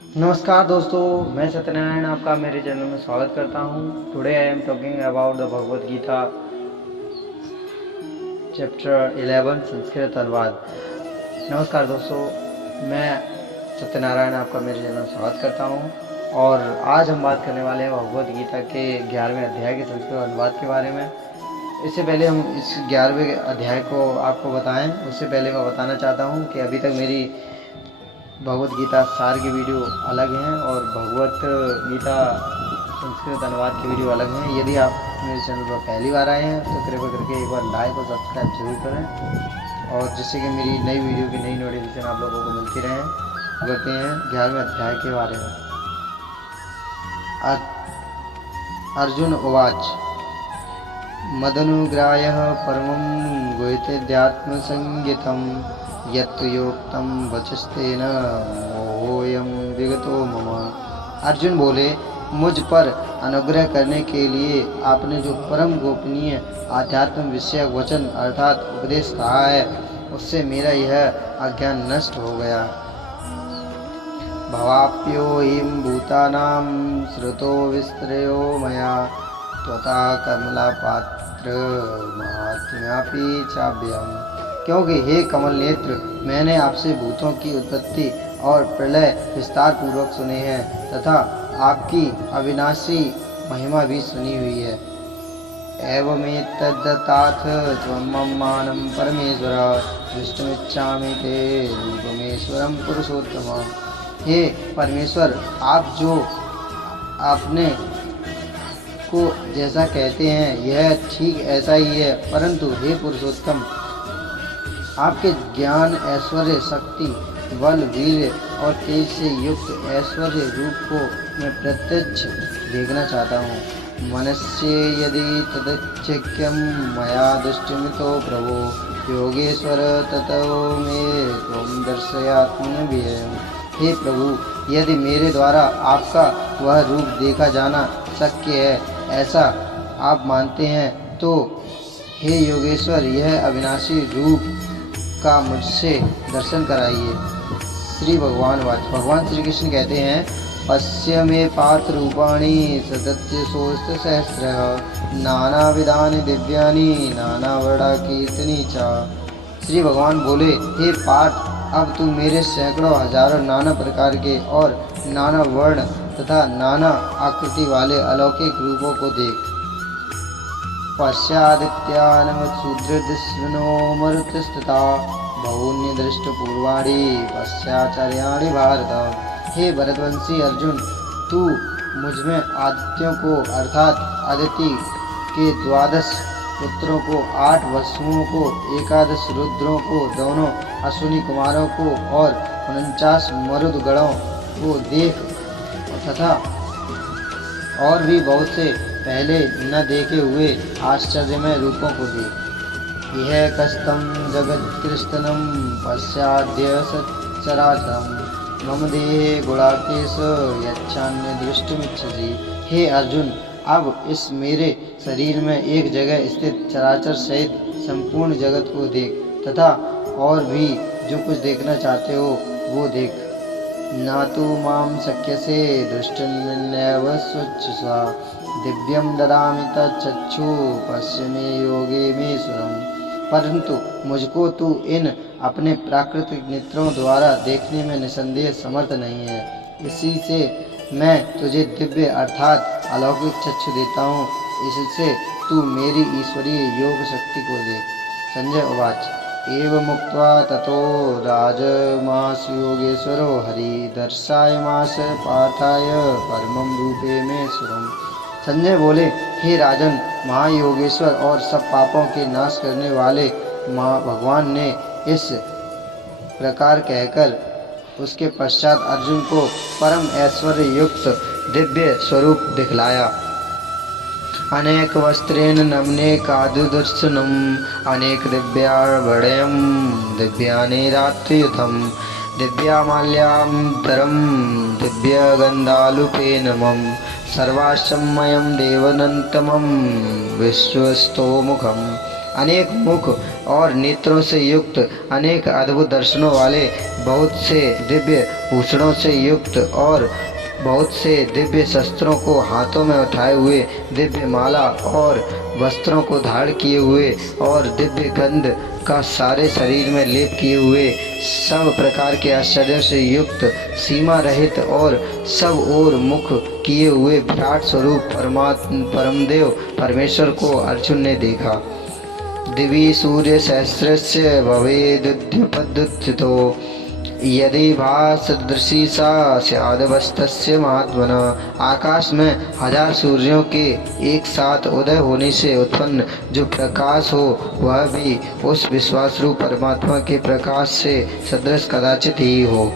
नमस्कार दोस्तों, मैं सत्यनारायण आपका मेरे चैनल में स्वागत करता हूँ। Today I am talking about the Bhagavad Gita chapter 11 Sanskrit अनुवाद। नमस्कार दोस्तों, मैं सत्यनारायण आपका मेरे चैनल में स्वागत करता हूँ और आज हम बात करने वाले हैं भगवद गीता के 11वें अध्याय के संस्कृत अनुवाद के बारे में। इससे पहले हम इस 11वें अध्याय को आपको बताएं, उससे पहले मैं बताना चाहता हूँ कि अभी तक मेरी भगवद गीता सार की वीडियो अलग हैं और भगवत गीता संस्कृत अनुवाद की वीडियो अलग हैं। यदि आप मेरे चैनल पर पहली बार आए हैं तो कृपया करके एक बार लाइक और सब्सक्राइब जरूर करें, और जिससे कि मेरी नई वीडियो की नई नोटिफिकेशन आप लोगों को मिलती रहें। करते हैं 11वें अध्याय के बारे में। अर्जुन उवाच मदनुग्राह्य परमं गुह्यतेऽध्यात्मसंज्ञितं यत्तु योक्तं वचस्तेन मोहोऽयं विगतो मम। अर्जुन बोले, मुझ पर अनुग्रह करने के लिए आपने जो परम गोपनीय आध्यात्म विषयक वचन अर्थात उपदेश कहा है, उससे मेरा यह अज्ञान नष्ट हो गया। भवाप्यो हिं भूतानां श्रुतो विस्तरयो मया त्वता कमलापात्र महात्म्यापि चाभ्यम। क्योंकि हे कमल नेत्र, मैंने आपसे भूतों की उत्पत्ति और प्रलय विस्तार पूर्वक सुने हैं तथा आपकी अविनाशी महिमा भी सुनी हुई है। एवमेतद्दत्ताथ त्वं मानं परमेश्वर दृष्टुमिच्छामि ते रूपमेश्वरं पुरुषोत्तम। हे परमेश्वर, आप जो आपने को जैसा कहते हैं यह ठीक ऐसा ही है, परंतु हे पुरुषोत्तम, आपके ज्ञान, ऐश्वर्य, शक्ति, बल, वीर्य और तेज से युक्त ऐश्वर्य रूप को मैं प्रत्यक्ष देखना चाहता हूँ। मनस्य यदि तदच्छक्यं मया दृष्टिमितो प्रभो योगेश्वर ततो मे त्वं दर्शयात्मनव्ययम्। हे प्रभु, यदि मेरे द्वारा आपका वह रूप देखा जाना शक्य है, ऐसा आप मानते हैं, तो हे योगेश्वर, यह अविनाशी रूप का मुझसे दर्शन कराइए। श्री भगवान वाच। भगवान श्री कृष्ण कहते हैं, पश्य मे पात्र रूपाणि सदत्यसोस्त सहस्रः नानाविधानि दिव्यानि नानावर्णाकीर्तनी च। श्री भगवान बोले, हे पार्थ, अब तू मेरे सैकड़ों हजारों नाना प्रकार के और नाना वर्ण तथा नाना आकृति वाले अलौकिक रूपों को देख। पश्चादित्यानमत्सुदृदस्विनो मरुतस्तथा बहून्य दृष्टपूर्वाणि पश्चाचार्याणि भारत। हे भरतवंशी अर्जुन, तू मुझमें आदित्यों को अर्थात आदित्य के 12 पुत्रों को, 8 वसुओं को, 11 रुद्रों को, दोनों अश्विनी कुमारों को और 49 मरुद गणों को देख तथा और भी बहुत से पहले न देखे हुए आश्चर्यमय रूपों को देख। यह कस्तम जगत्कृष्णं पश्चाद्य सच्चराचरं मम देहे गुणाकेश यच्छान्य दृष्टुमिच्छसि। हे अर्जुन, अब इस मेरे शरीर में एक जगह स्थित चराचर सहित संपूर्ण जगत को देख तथा और भी जो कुछ देखना चाहते हो वो देख। ना तो माम शक्यसे दृष्टन्येव स्वच्छसा दिव्यम ददामि तच्चक्षु पश्य मे योगे मे सुरम। परंतु मुझको तू इन अपने प्राकृतिक नेत्रों द्वारा देखने में निसंदेह समर्थ नहीं है, इसी से मैं तुझे दिव्य अर्थात अलौकिक चक्षु देता हूँ। इससे तू मेरी ईश्वरीय योग शक्ति को देख। संजय उवाच एवमुक्त्वा ततो राजमास योगेश्वरो हरि दर्शयामास पार्थाय परमं रूपे मे सुरम्। संजय बोले, हे राजन, महायोगेश्वर और सब पापों के नाश करने वाले भगवान ने इस प्रकार कहकर उसके पश्चात अर्जुन को परम ऐश्वर्य युक्त दिव्य स्वरूप दिखलाया। अनेक वस्त्रेण नमने कादुदर्शनम अनेक दिव्यार्भणयम दिव्यानि रात्रियुधम दिव्यामाल्याम्बरम दिव्यगन्धालुपेनमं सर्वाश्रममयं देवनन्तमं विश्वस्तोमुखम्। अनेक मुख और नेत्रों से युक्त, अनेक अद्भुत दर्शनों वाले, बहुत से दिव्य भूषणों से युक्त और बहुत से दिव्य शस्त्रों को हाथों में उठाए हुए, दिव्य माला और वस्त्रों को धारण किए हुए और दिव्य गंध का सारे शरीर में लेप किए हुए, सब प्रकार के आश्चर्य से युक्त, सीमा रहित और सब ओर मुख किए हुए विराट स्वरूप परमदेव परमेश्वर को अर्जुन ने देखा। दिवि सूर्य सहस्रस्य भवेदुद्युपदुत्थितो यदि भासदृशी सा स्यादवस्तस्य महात्मनः। आकाश में 1000 सूर्यों के एक साथ उदय होने से उत्पन्न जो प्रकाश हो, वह भी उस विश्वासरूप परमात्मा के प्रकाश से सदृश कदाचित ही हो।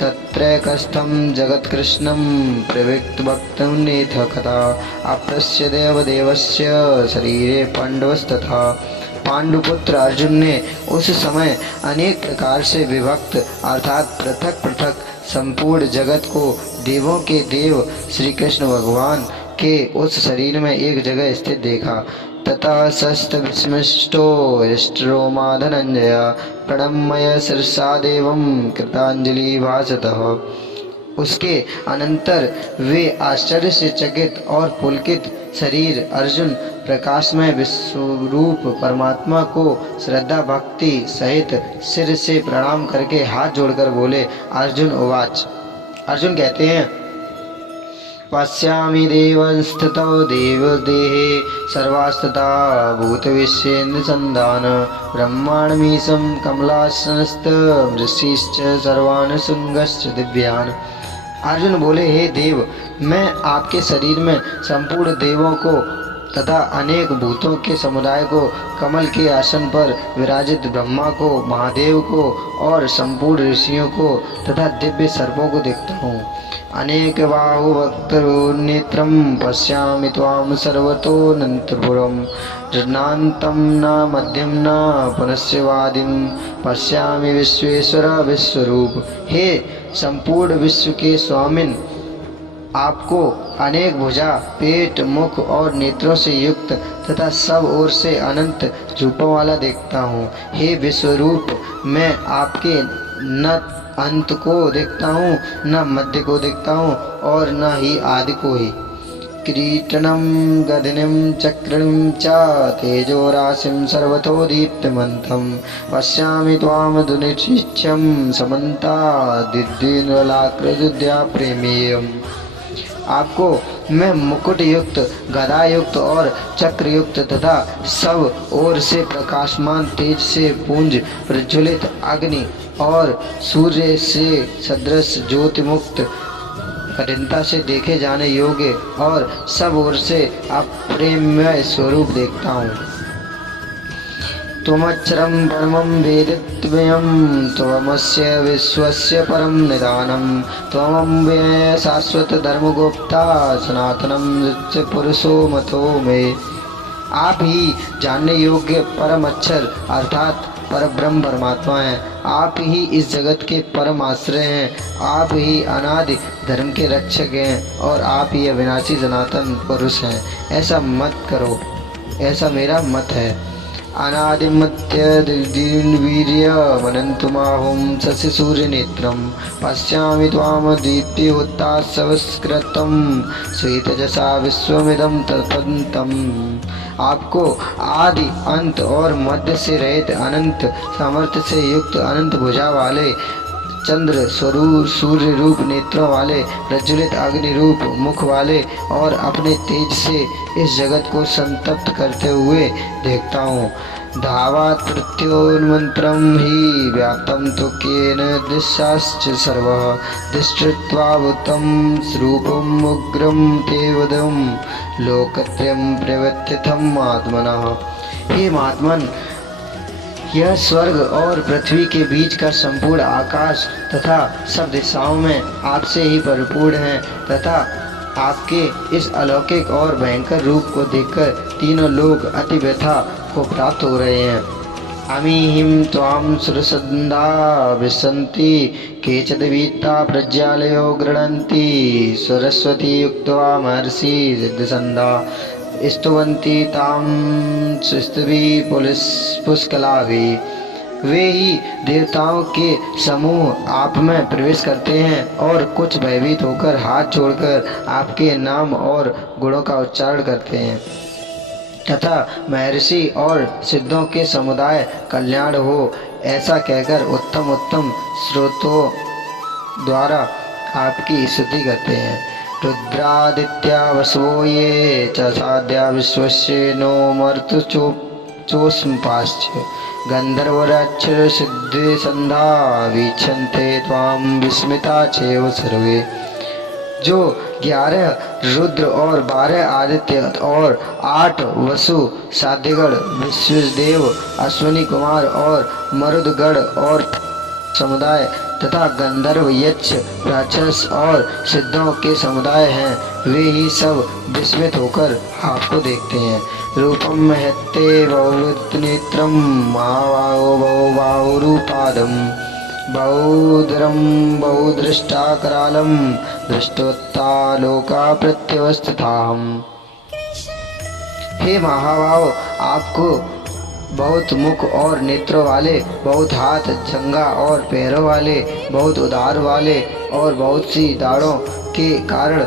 तत्रैकस्थं जगत्कृष्णं प्रविक्तभक्तमुनेथ कथा अप्रस्य देवदेवस्य शरीरे पांडवस्तथा। पांडुपुत्र अर्जुन ने उस समय अनेक प्रकार से विभक्त अर्थात पृथक पृथक संपूर्ण जगत को देवों के देव श्री कृष्ण भगवान के उस शरीर में एक जगह स्थित देखा। ततः सस्त विस्मिष्टो हृष्टरोमा धनंजय प्रणम्य शिरसा देवं कृतांजलि भासतः। उसके अनंतर वे आश्चर्य से चकित और पुलकित शरीर अर्जुन प्रकाशमय विश्वरूप परमात्मा को श्रद्धा भक्ति सहित सिर से प्रणाम करके हाथ जोड़कर बोले। अर्जुन उवाच, अर्जुन कहते हैं, पश्यामि देवंस्ततो देवदेहे सर्वास्तथा भूतविश्वेन्द्रसन्धान ब्रह्माण्डमीशं कमलासनस्त ऋषिश्च सर्वान् शुंगश्च दिव्यान्। अर्जुन बोले, हे देव, मैं आपके शरीर में संपूर्ण देवों को तथा अनेक भूतों के समुदाय को, कमल के आसन पर विराजित ब्रह्मा को, महादेव को और संपूर्ण ऋषियों को तथा दिव्य सर्पों को देखता हूँ। अनेक बाहुवक्त्रनेत्रं पश्यामि त्वां सर्वतोऽनन्तपुरं नान्तं न मध्यं न पुनस्यवादिं पश्यामि विश्वेश्वर विश्वरूप। हे संपूर्ण विश्व के स्वामिन, आपको अनेक भुजा, पेट, मुख और नेत्रों से युक्त तथा सब ओर से अनंत रूपों वाला देखता हूँ। हे विश्वरूप, मैं आपके न अंत को देखता हूँ, न मध्य को देखता हूँ और न ही आदि को ही। किरीटनं गदिनं चक्रं च तेजोराशिं सर्वतो दीप्तमन्तं पश्यामि त्वां दुनिशिष्यं समन्ताद्दिग्विलाकृद्या प्रेमेयम्। आपको मैं मुकुट युक्त, गदा युक्त और चक्र युक्त तथा सब ओर से प्रकाशमान तेज से पुंज प्रज्वलित अग्नि और सूर्य से सदृश ज्योति मुक्त कठिनता से देखे जाने योग्य और सब ओर से अप्रेम्य स्वरूप देखता हूँ। त्वमक्षरं परमं वेदितव्यं त्वमस्य विश्वस्य परं निधानं त्वमव्यय शाश्वत धर्मगुप्ता सनातनं नित्य पुरुषो मतो मे। आप ही जानने योग्य परम अक्षर अर्थात परब्रह्म परमात्मा हैं। आप ही इस जगत के परम आश्रय हैं। आप ही अनादि धर्म के रक्षक हैं और आप ही अविनाशी सनातन पुरुष हैं। ऐसा मत करो, ऐसा मेरा मत है। अनादिमत्यवीर्यमनन्तमाहुं शशिसूर्यनेत्रं पश्यामि त्वां दीप्तिहुताशवस्कृतं श्वेतजसा विश्वमिदं तपन्तम्। आपको आदि अंत और मध्य से रहित अनंत सामर्थ्य से युक्त अनंत भुजा वाले चंद्र स्वरूप सूर्य रूप नेत्रों वाले प्रज्वलित अग्नि रूप मुख वाले और अपने तेज से इस जगत को संतप्त करते हुए देखता हूँ। धावात् प्रत्योन्मन्त्रं हि व्याप्तं तु केन दिशाश्च सर्वः दृष्ट्वाभूतं रूपम् उग्रं तेवदं लोकत्रयं प्रवर्तितम् आत्मनः। हे महात्मन, यह स्वर्ग और पृथ्वी के बीच का संपूर्ण आकाश तथा सब दिशाओं में आपसे ही परिपूर्ण है तथा आपके इस अलौकिक और भयंकर रूप को देखकर तीनों लोग अति व्यथा को प्राप्त हो रहे हैं। अमीहिं त्वां सुरसन्दा विशन्ति केचिद्वीता प्रज्वालयो गृह्णन्ति सरस्वती युक्त्वा महर्षि सिद्धसन्धा। स्तुवन्ति तां स्तुभिः पुष्कलाभिः। वे ही देवताओं के समूह आप में प्रवेश करते हैं और कुछ भयभीत होकर हाथ जोड़कर आपके नाम और गुणों का उच्चारण करते हैं तथा महर्षि और सिद्धों के समुदाय कल्याण हो ऐसा कहकर उत्तम उत्तम स्रोतों द्वारा आपकी स्तुति करते हैं। रुद्रादित्या वसवो ये च साध्या विश्वस्य नो मर्तु चोष्मपाश्च गंधर्वराक्षर सिद्धि संधा वीक्षन्ते त्वां विस्मिता चैव सर्वे। जो 11 रुद्र और 12 आदित्य और 8 वसु साध्यगण विश्वदेव अश्विनी कुमार और मरुदगण और समुदाय तथा गंधर्व यक्ष राक्षस और सिद्धों के समुदाय हैं, वे ही सब विस्मित होकर आपको देखते हैं। रूपम महत्ते बहुनेत्रम महाबाहो बहुबाहुरूपादम बहुधरम बहुदृष्टाकरालम दृष्टवत्ता लोका प्रत्यवस्थिताम्। हे महाबाहो, आपको बहुत मुख और नेत्रों वाले, बहुत हाथ जंगा और पैरों वाले, बहुत उदार वाले और बहुत सी दाढ़ों के कारण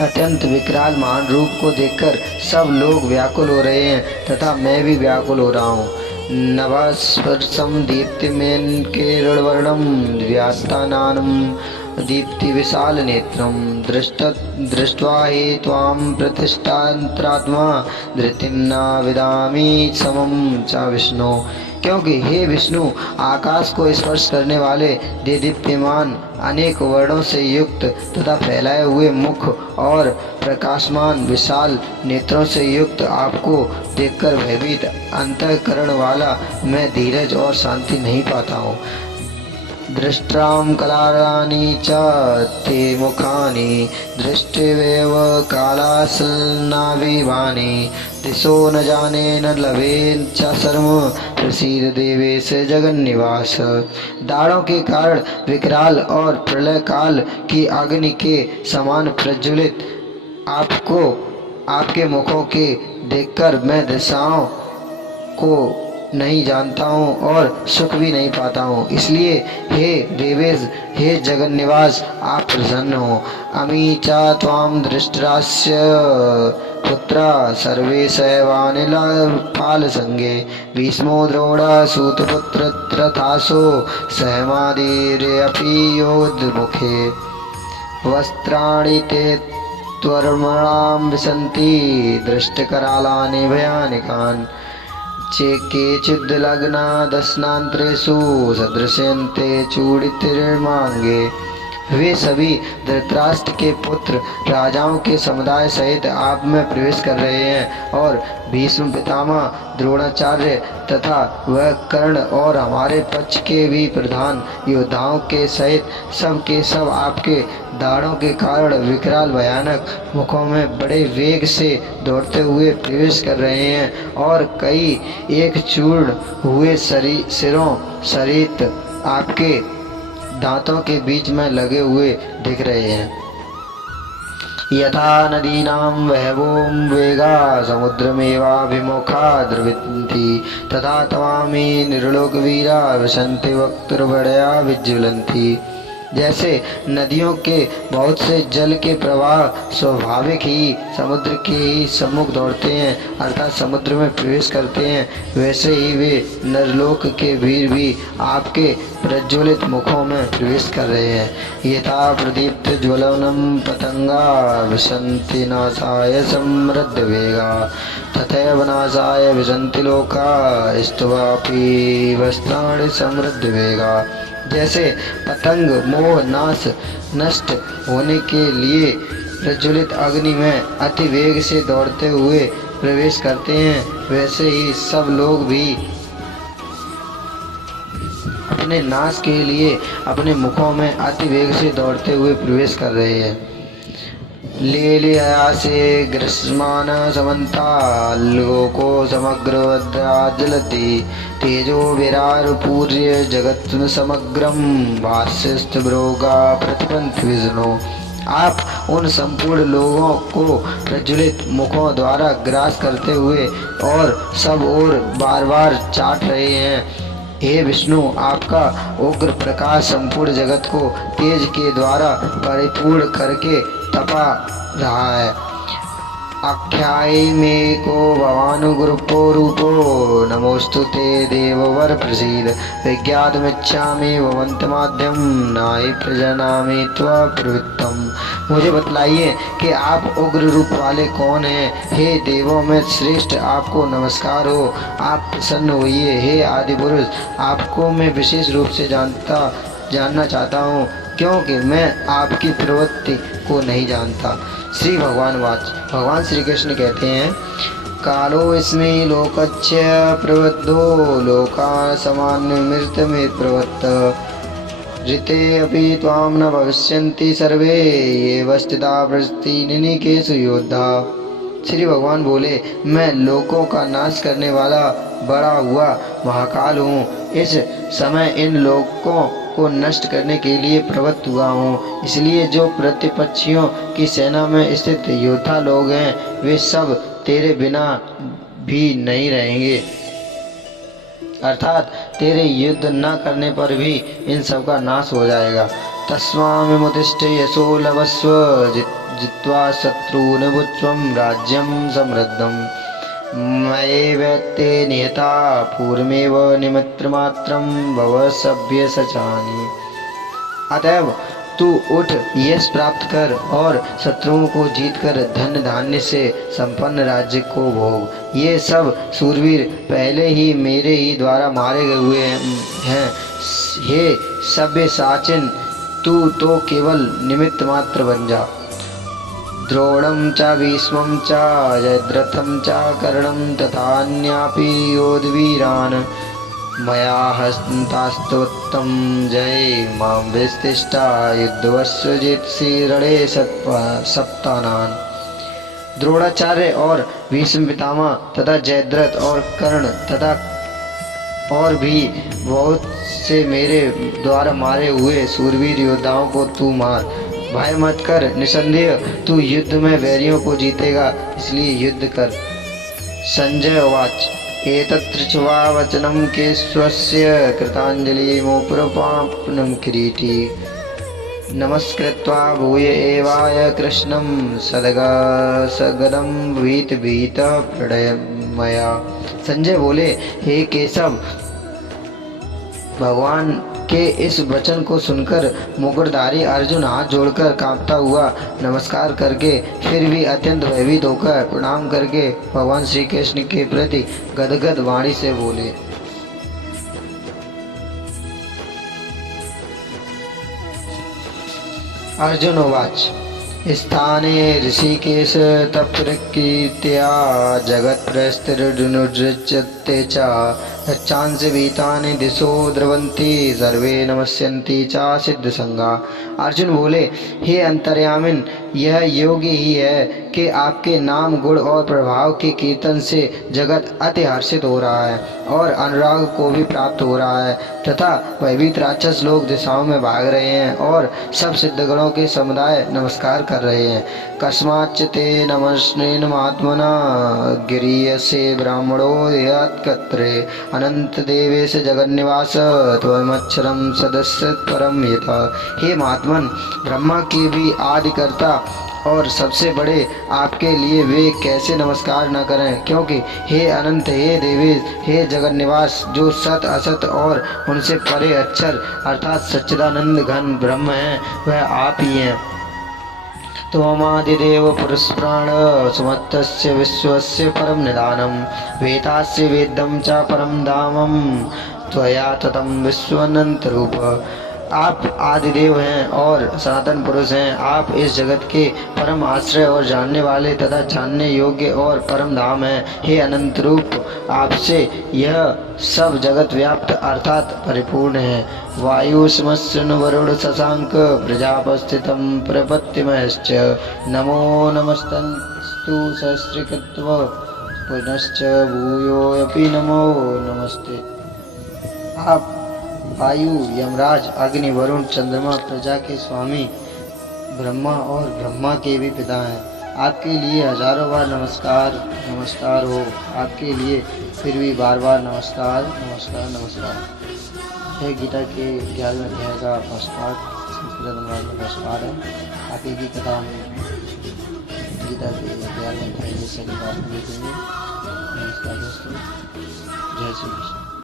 अत्यंत विकराल महान रूप को देखकर सब लोग व्याकुल हो रहे हैं तथा मैं भी व्याकुल हो रहा हूँ। नभस्पर्शम दीप्तिमेन केरवर्णम व्यात्तानानम दीप्ति विशाल नेत्रम दृष्ट्वा हि त्वां प्रतिष्ठान्तरात्मा धृतिं न विदामि समं च विष्णु। क्योंकि हे विष्णु, आकाश को स्पर्श करने वाले देदीप्यमान अनेक वर्णों से युक्त तथा फैलाए हुए मुख और प्रकाशमान विशाल नेत्रों से युक्त आपको देखकर भयभीत अंतःकरण वाला मैं धीरज और शांति नहीं पाता हूँ। दृष्ट्रां कलारानि च ते मुखानि दृष्टिवेव कालासन्नाभिवानि दिशो न जाने न लभे च शर्म प्रसीद देवेश जगन्निवास। दाढ़ों के कारण विकराल और प्रलय काल की अग्नि के समान प्रज्वलित आपको आपके मुखों के देखकर मैं दिशाओं को नहीं जानता हूँ और सुख भी नहीं पाता हूँ। इसलिए हे देवेश, हे जगन्निवास, आप प्रसन्न हो। अमी च त्वां धृतराष्ट्रस्य पुत्रा सर्वे सैवानिल संगे भीष्मो द्रोणः सूतपुत्र तथासो सहमादिरेऽपि योधमुखे वस्त्राणि ते त्वर्मणां विशन्ति दृष्टकरालानि भयानिकान् केचिद्लग्ना दशनान्तरेषु सदृश्यन्ते चूड़ितिर्मांगे। वे सभी धृतराष्ट्र के पुत्र राजाओं के समुदाय सहित आप में प्रवेश कर रहे हैं और भीष्म पितामह द्रोणाचार्य तथा वह कर्ण और हमारे पक्ष के भी प्रधान योद्धाओं के सहित सब के सब आपके दाढ़ों के कारण विकराल भयानक मुखों में बड़े वेग से दौड़ते हुए प्रवेश कर रहे हैं और कई एक चूर्ण हुए सिरों सहित आपके दांतों के बीच में लगे हुए दिख रहे हैं। यथा नदीनां वहवों वेगा समुद्रमेवाभिमुखा द्रवन्ति तथा तवामी निर्लोकवीरा विशन्ति वक्तुर्वडया विज्वलन्ति। जैसे नदियों के बहुत से जल के प्रवाह स्वाभाविक ही समुद्र के ही सम्मुख दौड़ते हैं अर्थात समुद्र में प्रवेश करते हैं, वैसे ही वे नरलोक के वीर भी आपके प्रज्वलित मुखों में प्रवेश कर रहे हैं। यथा प्रदीप्त ज्वलनम पतंगा विशन्ति नाशाय समृद्ध वेगा तथैव नाशाय विशन्ति लोका स्तवापि वस्त्राणि समृद्ध वेगा। जैसे पतंग मोह नाश नष्ट होने के लिए प्रज्वलित अग्नि में अति वेग से दौड़ते हुए प्रवेश करते हैं, वैसे ही सब लोग भी अपने नाश के लिए अपने मुखों में अति वेग से दौड़ते हुए प्रवेश कर रहे हैं। लीलयासे ग्रस्मान समन्ता लोको समग्र वज्राजलति तेजो विरारपूर्य जगत् समग्रम भाष्यस्त ब्रोगा प्रतिपंथ विष्णु। आप उन संपूर्ण लोगों को प्रज्वलित मुखों द्वारा ग्रास करते हुए और सब ओर बार बार चाट रहे हैं। हे विष्णु, आपका उग्र प्रकाश संपूर्ण जगत को तेज के द्वारा परिपूर्ण करके तपा रहा है। आख्यायि मे को भवानुग्रुपो रूपो नमोस्तुते देववर प्रसीद विज्ञातमिच्छामि भवन्तमाद्यं नाहि प्रजानामि त्वा प्रवृत्तम्। मुझे बतलाइए कि आप उग्र रूप वाले कौन हैं। हे देवों में श्रेष्ठ, आपको नमस्कार हो। आप प्रसन्न होइए। हे आदि पुरुष, आपको मैं विशेष रूप से जानना चाहता हूँ, क्योंकि मैं आपकी प्रवृत्ति को नहीं जानता। श्री भगवान वाच। भगवान श्री कृष्ण कहते हैं, कालो इसमें लोकच्य प्रवृद्धो लोका सामान्य मृत में प्रवृत्त ऋते अपि त्वां न भविष्यन्ति सर्वे ये वस्तिदा प्रस्थिनिकेषु योद्धा। श्री भगवान बोले, मैं लोकों का नाश करने वाला बड़ा हुआ महाकाल हूँ। इस समय इन लोकों को नष्ट करने के लिए प्रवृत्त हुआ हूँ। इसलिए जो प्रतिपक्षियों की सेना में स्थित योद्धा लोग हैं, वे सब तेरे बिना भी नहीं रहेंगे, अर्थात तेरे युद्ध न करने पर भी इन सब का नाश हो जाएगा। तस्मामिमुत्तिष्ठ यशो लभस्व जित्वा शत्रून् भुक्त्वं राज्यं समृद्धम्। मयैवैते निहता पूर्वमेव निमित्तमात्रं भव सभ्यसचानि। अतएव तू उठ, यश प्राप्त कर और शत्रुओं को जीतकर धन धान्य से संपन्न राज्य को भोग। ये सब सूरवीर पहले ही मेरे ही द्वारा मारे गए हुए हैं। हे सभ्य साचिन, तू तो केवल निमित्त मात्र बन जा। द्रोणं च भीष्मं च जयद्रथं च कर्णं तथान्यापि योधवीरान् मया हस्तास्तोत्तम जय मां विस्तिष्ठा युद्धवस्य जित्सि रणे सप्तानान्। द्रोणाचार्य और भीष्म पितामह तथा जयद्रथ और कर्ण तथा और भी बहुत से मेरे द्वारा मारे हुए सूरवीर योद्धाओं को तू मार। भय मत कर, निसंदेह तू युद्ध में वैरियों को जीतेगा, इसलिए युद्ध कर। संजय उवाच। एतत्रुवा वचनं केशवस्य कृताञ्जलिमुपरपाप्नं किरीटी नमस्कृत्वा भूय एवाय कृष्णं सगदं भीतः प्रणमया। संजय बोले, हे केशव, भगवान के इस वचन को सुनकर मुकुटधारी अर्जुन हाथ जोड़कर कांपता हुआ नमस्कार करके फिर भी अत्यंत भयभीत होकर प्रणाम करके भगवान श्री कृष्ण के प्रति गदगद वाणी से बोले। अर्जुन उवाच। स्थाने ऋषिकेश तपप्रकीर्त्या जगत्प्रस्थिरनुरज्यते च यच्चांसि भीतानि दिशो द्रवन्ति सर्वे नमस्यन्ति च सिद्धसंगा। अर्जुन बोले, हे अंतर्यामिन, यह योग्य ही है कि आपके नाम गुण और प्रभाव के कीर्तन से जगत अति हर्षित हो रहा है और अनुराग को भी प्राप्त हो रहा है तथा भयभीत राक्षस लोग दिशाओं में भाग रहे हैं और सब सिद्धगणों के समुदाय नमस्कार कर रहे हैं। कस्माच्चिते नमस्नेन महात्मना गिरीयसे ब्राह्मणो यत्कत्रे अनंत देवेश जगन्निवास त्वमक्षरम सदस्य परम यथा। हे महात्मन, ब्रह्मा के भी आदिकर्ता और सबसे बड़े आपके लिए वे कैसे नमस्कार न करें, क्योंकि हे अनंत, हे देवेश, हे जगन्निवास, जो सत असत और उनसे परे अक्षर अर्थात सच्चिदानंद घन ब्रह्म हैं, वह आप ही हैं। त्वमादिदेव पुरुषप्राण सुमत्तस्य विश्वस्य परम निधानम वेदास्य वेदम च परम धामम त्वया ततं विश्वनंत रूप। आप आदिदेव हैं और सनातन पुरुष हैं। आप इस जगत के परम आश्रय और जानने वाले तथा जानने योग्य और परम धाम हैं। हे अनंत रूप, आपसे यह सब जगत व्याप्त अर्थात परिपूर्ण है। वायु समस्न वरुण शशांक प्रजापस्थितं प्रपत्तिमश्च नमो नमस्तस्तु सहस्रकृत्व पुनश्च भूयोऽपि नमो नमस्ते। आप वायु, यमराज, अग्नि, वरुण, चंद्रमा, प्रजा के स्वामी, ब्रह्मा और ब्रह्मा के भी पिता हैं। आपके लिए हजारों बार नमस्कार नमस्कार हो, आपके लिए फिर भी बार बार नमस्कार नमस्कार नमस्कार। यह गीता के 11वें अध्याय का फर्स्ट पार्ट, संस्कृत अनुवाद में फर्स्ट पार्ट है। आगे की कथा हम गीता के 11वें अध्याय के सेकंड पार्ट में देखेंगे। नमस्कार दोस्तों, जय श्री कृष्ण।